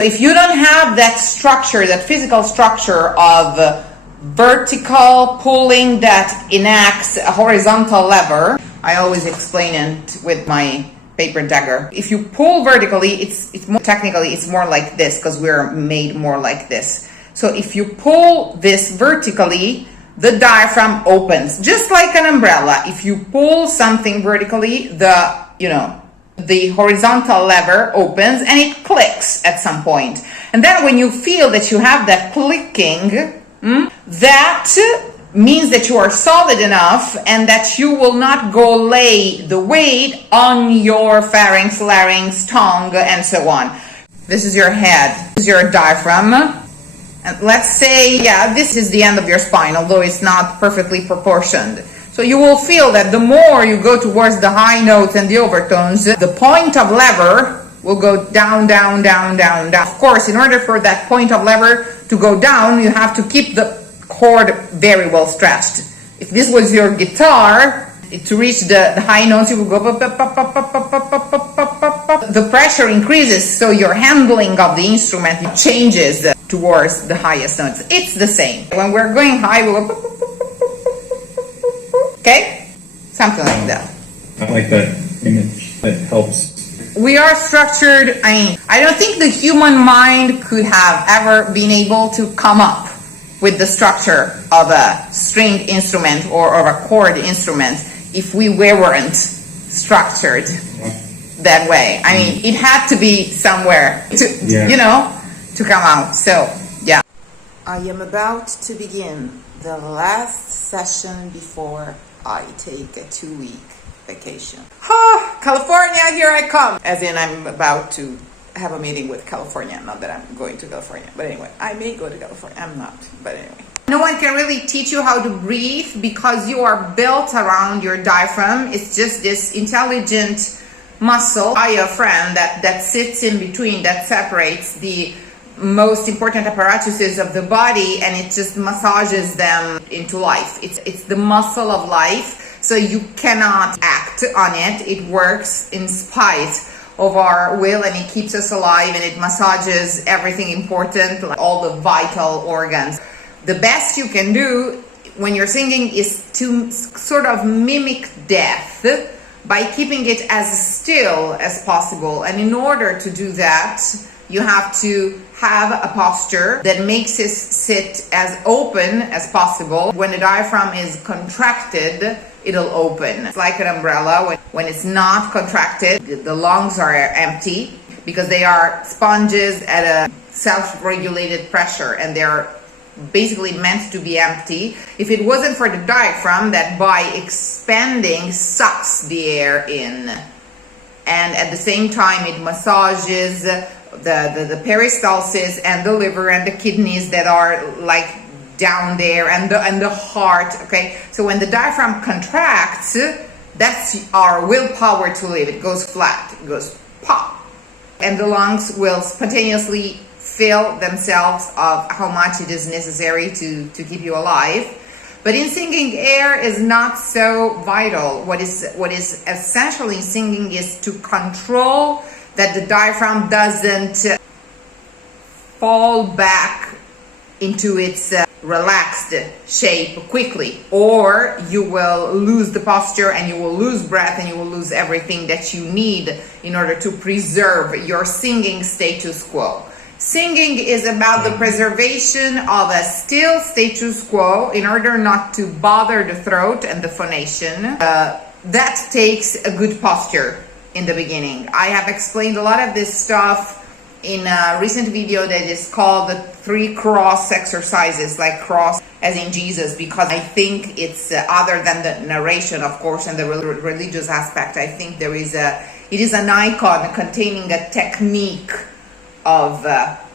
If you don't have that structure, that physical structure of vertical pulling that enacts a horizontal lever, I always explain it with my paper dagger. If you pull vertically, it's more technically, it's more like this, because we're made more like this. So if you pull this vertically, the diaphragm opens, just like an umbrella. If you pull something vertically, the horizontal lever opens and it clicks at some point. And then when you feel that you have that clicking, that means that you are solid enough and that you will not go lay the weight on your pharynx, larynx, tongue, and so on. This is your head, this is your diaphragm. And let's say, this is the end of your spine, although it's not perfectly proportioned. So you will feel that the more you go towards the high notes and the overtones, the point of lever will go down, down, down, down, down. Of course, in order for that point of lever to go down, you have to keep the cord very well stretched. If this was your guitar, to reach the high notes, you will go the pressure increases, so your handling of the instrument changes towards the highest notes. It's the same. When we're going high, we'll go, okay? Something like that. I like that image. That helps. We are structured, I don't think the human mind could have ever been able to come up with the structure of a stringed instrument or of a chord instrument if we weren't structured that way. It had to be somewhere to come out. So, yeah. I am about to begin the last session before I take a 2-week vacation. California, here I come. As in, I'm about to have a meeting with California. Not that I'm going to California, but anyway, I may go to California. I'm not, but anyway. No one can really teach you how to breathe because you are built around your diaphragm. It's just this intelligent muscle, diaphragm, that sits in between, that separates the most important apparatuses of the body, and it just massages them into life. It's the muscle of life, so you cannot act on it. It works in spite of our will, and it keeps us alive, and it massages everything important, like all the vital organs. The best you can do when you're singing is to sort of mimic death by keeping it as still as possible. And in order to do that, you have to have a posture that makes us sit as open as possible. When the diaphragm is contracted, it'll open. It's like an umbrella. When it's not contracted, the lungs are empty because they are sponges at a self-regulated pressure, and they're basically meant to be empty. If it wasn't for the diaphragm that by expanding sucks the air in, and at the same time it massages the peristalsis and the liver and the kidneys that are like down there, and the heart. Okay, so when the diaphragm contracts, that's our willpower to live. It goes flat, it goes pop, and the lungs will spontaneously fill themselves of how much it is necessary to keep you alive. But in singing, air is not so vital. What is essential in singing is to control that the diaphragm doesn't fall back into its relaxed shape quickly, or you will lose the posture and you will lose breath and you will lose everything that you need in order to preserve your singing status quo. Singing is about the preservation of a still status quo in order not to bother the throat and the phonation. That takes a good posture in the beginning. I have explained a lot of this stuff in a recent video that is called the 3 cross exercises, like cross as in Jesus, because I think it's other than the narration, of course, and the religious aspect. I think it is an icon containing a technique of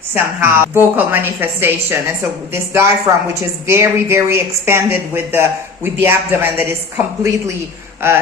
somehow vocal manifestation. And so this diaphragm, which is very, very expanded with the abdomen that is completely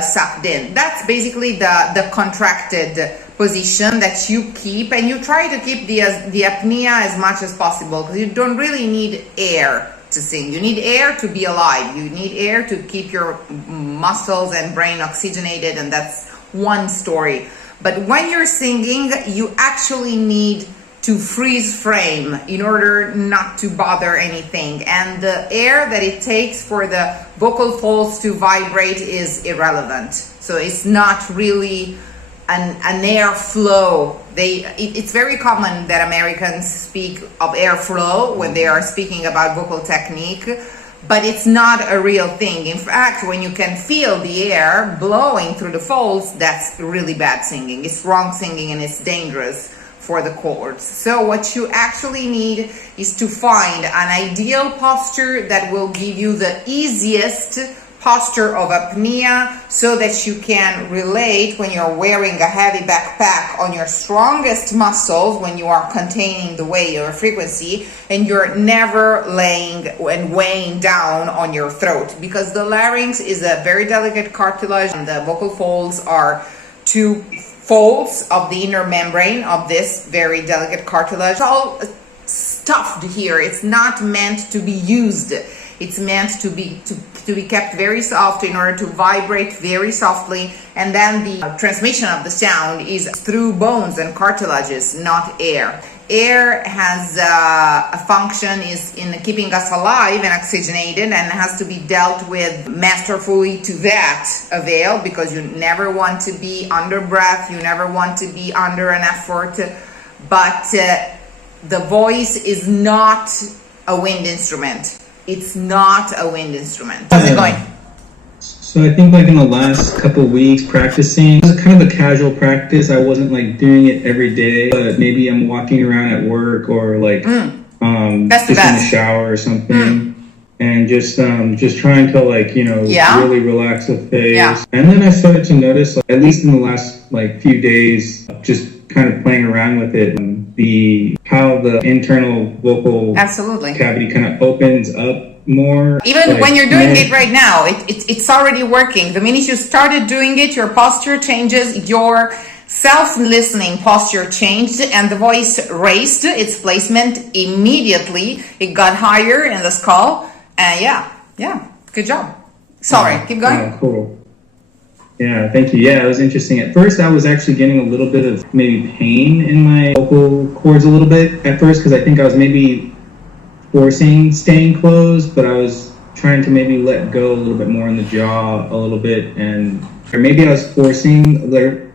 sucked in, that's basically the contracted position that you keep, and you try to keep the apnea as much as possible, because you don't really need air to sing. You need air to be alive. You need air to keep your muscles and brain oxygenated, and that's one story. But when you're singing, you actually need to freeze frame in order not to bother anything. And the air that it takes for the vocal folds to vibrate is irrelevant. So it's not really an airflow. It's very common that Americans speak of airflow when they are speaking about vocal technique, but it's not a real thing. In fact, when you can feel the air blowing through the folds, that's really bad singing. It's wrong singing and it's dangerous for the cords. So what you actually need is to find an ideal posture that will give you the easiest posture of apnea, so that you can relate when you're wearing a heavy backpack on your strongest muscles when you are containing the weight or frequency, and you're never laying and weighing down on your throat, because the larynx is a very delicate cartilage and the vocal folds are two folds of the inner membrane of this very delicate cartilage. It's all stuffed here. It's not meant to be used. It's meant to be kept very soft in order to vibrate very softly, and then the transmission of the sound is through bones and cartilages, not air. Air has a function is in keeping us alive and oxygenated, and has to be dealt with masterfully to that avail, because you never want to be under breath, you never want to be under an effort, but the voice is not a wind instrument. It's not a wind instrument. How's it going? So I think like in the last couple of weeks practicing, it was kind of a casual practice. I wasn't like doing it every day, but maybe I'm walking around at work or like just in the shower or something. And just trying to like, really relax the face. Yeah. And then I started to notice, like, at least in the last like few days, just kind of playing around with it, how the internal vocal cavity kind of opens up more. Even like, when you're doing it right now, it's already working. The minute you started doing it, your posture changes, your self-listening posture changed, and the voice raised its placement immediately. It got higher in the skull. And yeah, good job. Sorry, keep going. Oh, cool. Yeah, thank you. Yeah, it was interesting. At first, I was actually getting a little bit of maybe pain in my vocal cords a little bit at first, because I think I was maybe forcing staying closed, but I was trying to maybe let go a little bit more in the jaw a little bit, or maybe I was forcing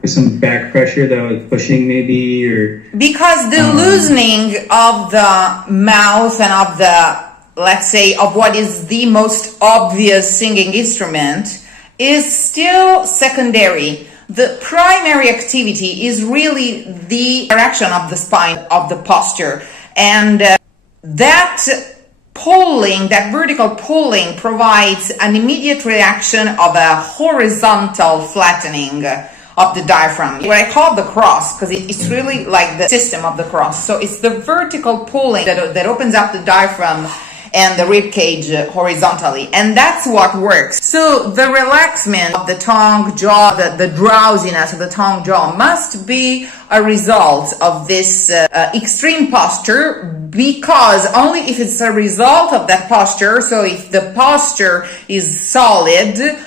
some back pressure that I was pushing maybe, or... Because the loosening of the mouth and of the, let's say, of what is the most obvious singing instrument is still secondary. The primary activity is really the direction of the spine, of the posture. And that pulling, that vertical pulling, provides an immediate reaction of a horizontal flattening of the diaphragm. What I call the cross, because it's really like the system of the cross. So it's the vertical pulling that opens up the diaphragm and the rib cage horizontally, and that's what works. So the relaxment of the tongue jaw, the drowsiness of the tongue jaw must be a result of this extreme posture, because only if it's a result of that posture, so if the posture is solid,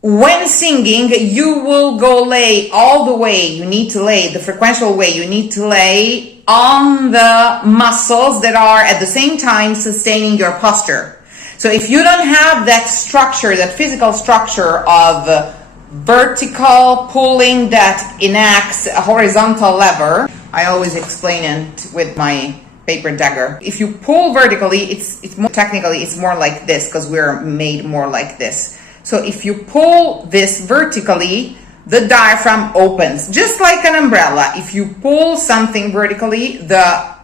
when singing, you will go lay all the way you need to lay, the frequential way you need to lay on the muscles that are at the same time sustaining your posture. So if you don't have that structure, that physical structure of vertical pulling that enacts a horizontal lever, I always explain it with my paper dagger. If you pull vertically, it's more technically, it's more like this, because we're made more like this. So if you pull this vertically, the diaphragm opens, just like an umbrella. If you pull something vertically, the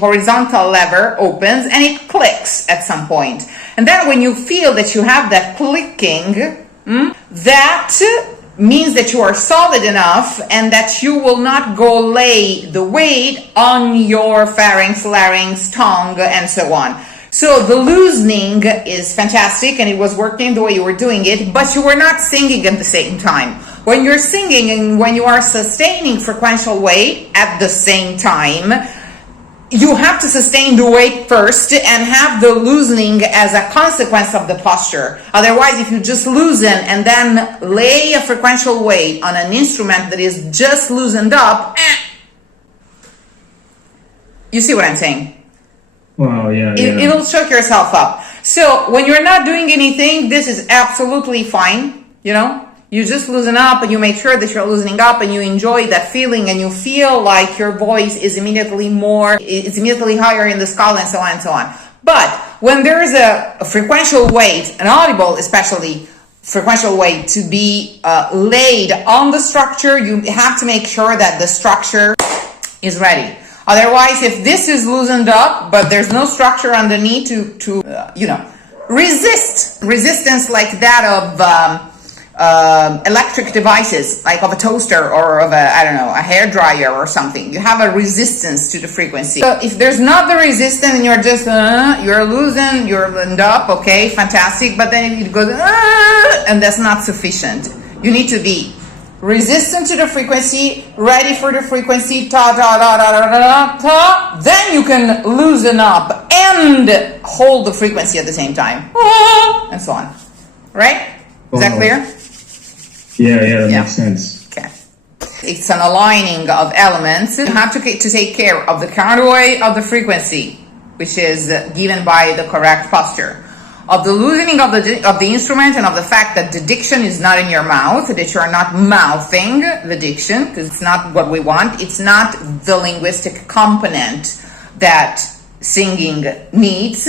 horizontal lever opens and it clicks at some point. And then when you feel that you have that clicking, that means that you are solid enough and that you will not go lay the weight on your pharynx, larynx, tongue, and so on. So the loosening is fantastic, and it was working the way you were doing it, but you were not singing at the same time. When you're singing and when you are sustaining frequential weight at the same time, you have to sustain the weight first and have the loosening as a consequence of the posture. Otherwise, if you just loosen and then lay a frequential weight on an instrument that is just loosened up, You see what I'm saying? Wow, yeah, It'll choke yourself up. So when you're not doing anything, this is absolutely fine. You know, you just loosen up and you make sure that you're loosening up and you enjoy that feeling and you feel like your voice is immediately higher in the skull and so on and so on. But when there is a frequential weight, an audible especially frequential weight to be laid on the structure, you have to make sure that the structure is ready. Otherwise, if this is loosened up, but there's no structure underneath to resistance like that of electric devices, like of a toaster or of a hair dryer or something. You have a resistance to the frequency. So if there's not the resistance and you're just, you're loosened up, okay, fantastic, but then it goes, and that's not sufficient. You need to be resistant to the frequency, ready for the frequency, then you can loosen up and hold the frequency at the same time, and so on. Right? Is that clear? Yeah, that makes sense. Okay. It's an aligning of elements. You have to take care of the counterweight of the frequency, which is given by the correct posture. Of the loosening of the instrument and of the fact that the diction is not in your mouth, that you are not mouthing the diction, because it's not what we want. It's not the linguistic component that singing needs.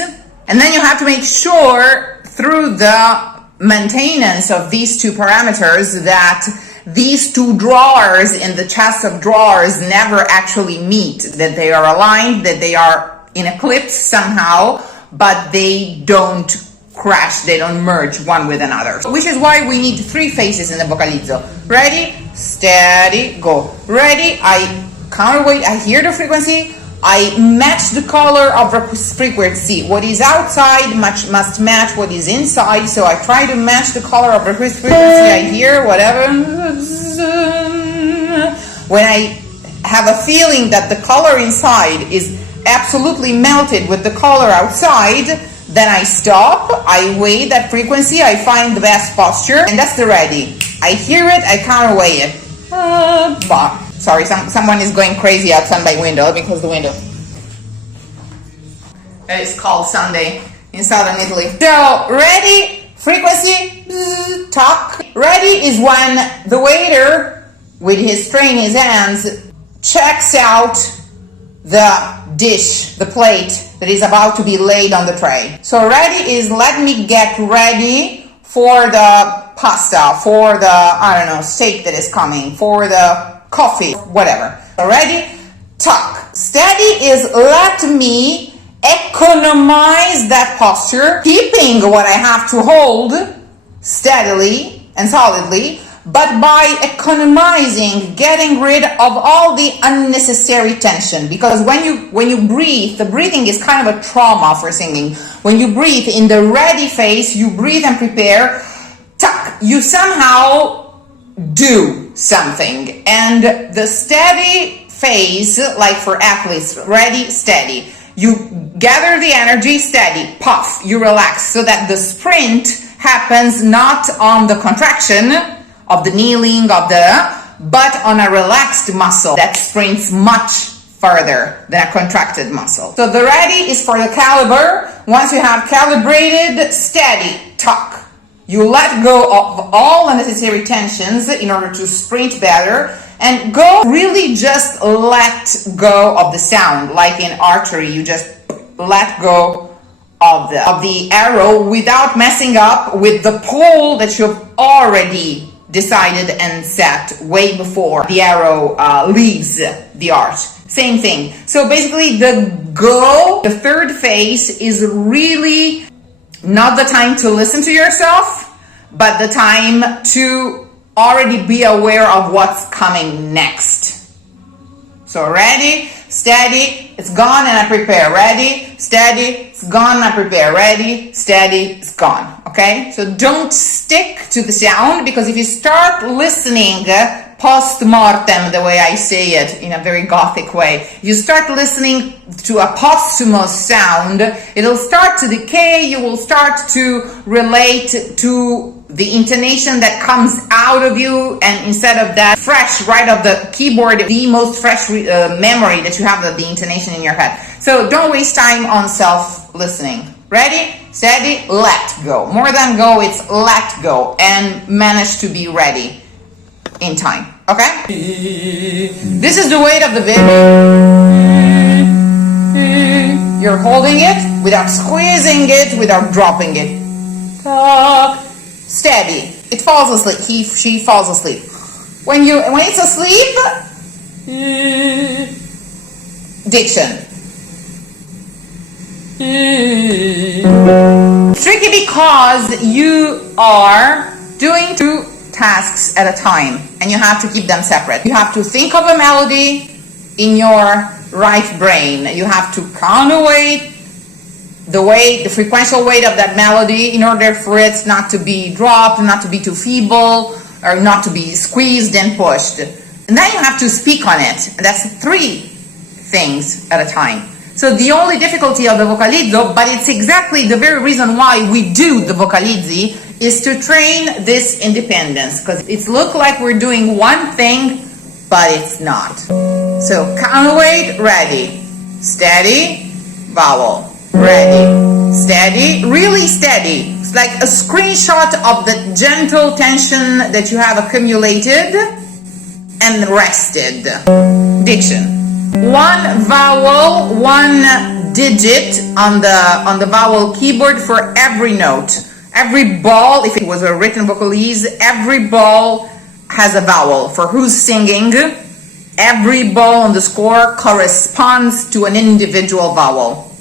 And then you have to make sure through the maintenance of these two parameters that these two drawers in the chest of drawers never actually meet, that they are aligned, that they are in eclipse somehow, but they don't crash, they don't merge one with another. Which is why we need three phases in the vocalizzo. Ready, steady, go. Ready, I counterweight, I hear the frequency, I match the color of the frequency. What is outside must match what is inside, so I try to match the color of the frequency I hear, whatever. When I have a feeling that the color inside is absolutely melted with the color outside, then I stop, I weigh that frequency, I find the best posture, and that's the ready. I hear it, I counterweigh it. Sorry, someone is going crazy outside my window. Let me close the window. It's called Sunday in southern Italy. So, ready, frequency, talk. Ready is when the waiter, with his tray in his hands, checks out the dish, the plate that is about to be laid on the tray. So ready is let me get ready for the pasta, for the, steak that is coming, for the coffee, whatever. So ready, talk. Steady is let me economize that posture, keeping what I have to hold steadily and solidly, but by economizing, getting rid of all the unnecessary tension. Because when you breathe, the breathing is kind of a trauma for singing. When you breathe in the ready phase, you breathe and prepare, tuck, you somehow do something. And the steady phase, like for athletes, ready, steady. You gather the energy, steady, puff, you relax, so that the sprint happens not on the contraction of the kneeling, but on a relaxed muscle that sprints much further than a contracted muscle. So the ready is for the caliber. Once you have calibrated, steady, tuck. You let go of all unnecessary tensions in order to sprint better, and go really just let go of the sound. Like in archery, you just let go of the arrow without messing up with the pole that you've already decided and set way before the arrow leaves the arch. Same thing. So basically the third phase is really not the time to listen to yourself, but the time to already be aware of what's coming next. So ready, steady, it's gone and I prepare. Ready, steady, it's gone and I prepare. Ready, steady, it's gone. Okay? So don't stick to the sound, because if you start listening post-mortem, the way I say it in a very gothic way, you start listening to a posthumous sound, it'll start to decay, you will start to relate to the intonation that comes out of you, and instead of that fresh right off the keyboard, the most fresh memory that you have of the intonation in your head. So don't waste time on self-listening. Ready, steady, let go. More than go, it's let go, and manage to be ready in time. Okay? This is the weight of the baby. You're holding it without squeezing it, without dropping it. Steady. It falls asleep. She falls asleep. When it's asleep, diction. Tricky because you are doing two tasks at a time and you have to keep them separate. You have to think of a melody in your right brain. You have to counterweight the weight, the frequential weight of that melody in order for it not to be dropped, not to be too feeble, or not to be squeezed and pushed. And then you have to speak on it. That's three things at a time. So the only difficulty of the vocalizzo, but it's exactly the very reason why we do the vocalizzi, is to train this independence, because it looks like we're doing one thing, but it's not. So counterweight, ready, steady, vowel, ready, steady, really steady. It's like a screenshot of the gentle tension that you have accumulated and rested. Diction. One vowel, one digit on the vowel keyboard for every note. Every ball, if it was a written vocalise, every ball has a vowel. For who's singing, every ball on the score corresponds to an individual vowel.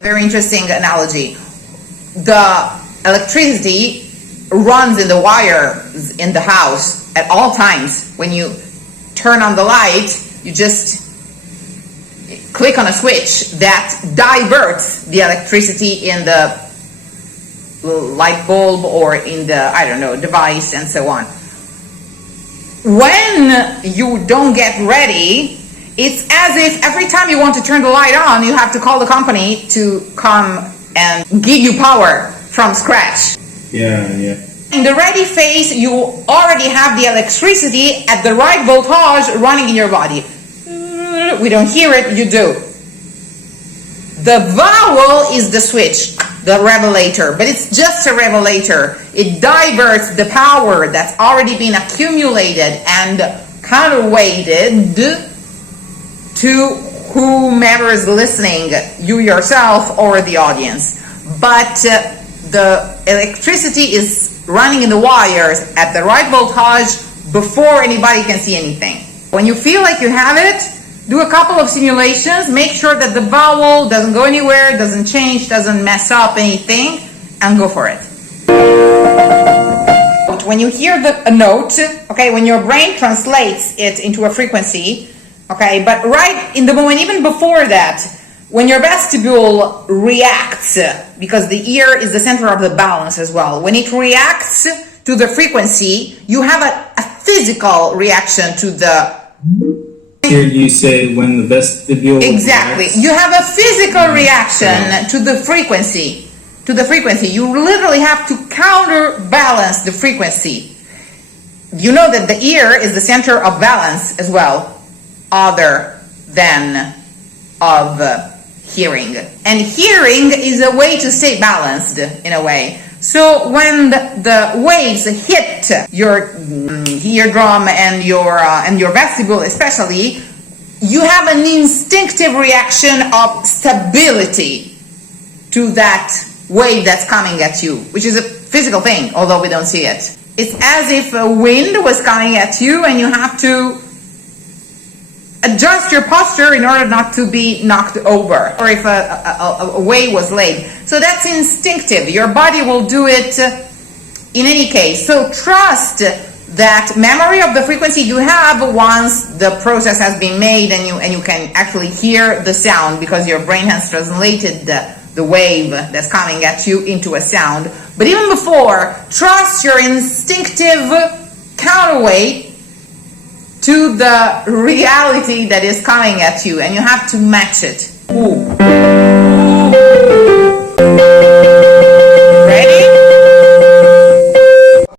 Very interesting analogy. The electricity runs in the wires in the house at all times. When you turn on the light, you just click on a switch that diverts the electricity in the light bulb or in the, I don't know, device and so on. When you don't get ready, it's as if every time you want to turn the light on, you have to call the company to come and give you power from scratch. Yeah. In the ready phase, you already have the electricity at the right voltage running in your body. We don't hear it, you do. The vowel is the switch, the revelator, but it's just a revelator. It diverts the power that's already been accumulated and counterweighted to whomever is listening, you yourself or the audience. But the electricity is running in the wires at the right voltage before anybody can see anything. When you feel like you have it, do a couple of simulations, make sure that the vowel doesn't go anywhere, doesn't change, doesn't mess up anything, and go for it. When you hear a note, okay, when your brain translates it into a frequency, okay, but right in the moment, even before that, when your vestibule reacts, because the ear is the center of the balance as well, when it reacts to the frequency, you have a physical reaction to the... Here you say when the vestibule... Exactly. reacts. You have a physical reaction to the frequency. You literally have to counterbalance the frequency. You know that the ear is the center of balance as well, other than of hearing. And hearing is a way to stay balanced in a way. So when the waves hit your eardrum and your vestibule especially, you have an instinctive reaction of stability to that wave that's coming at you, which is a physical thing, although we don't see it. It's as if a wind was coming at you and you have to adjust your posture in order not to be knocked over, or if a wave was laid. So that's instinctive. Your body will do it in any case. So trust that memory of the frequency you have once the process has been made and you can actually hear the sound because your brain has translated the wave that's coming at you into a sound. But even before, trust your instinctive counterweight to the reality that is coming at you, and you have to match it. Ooh.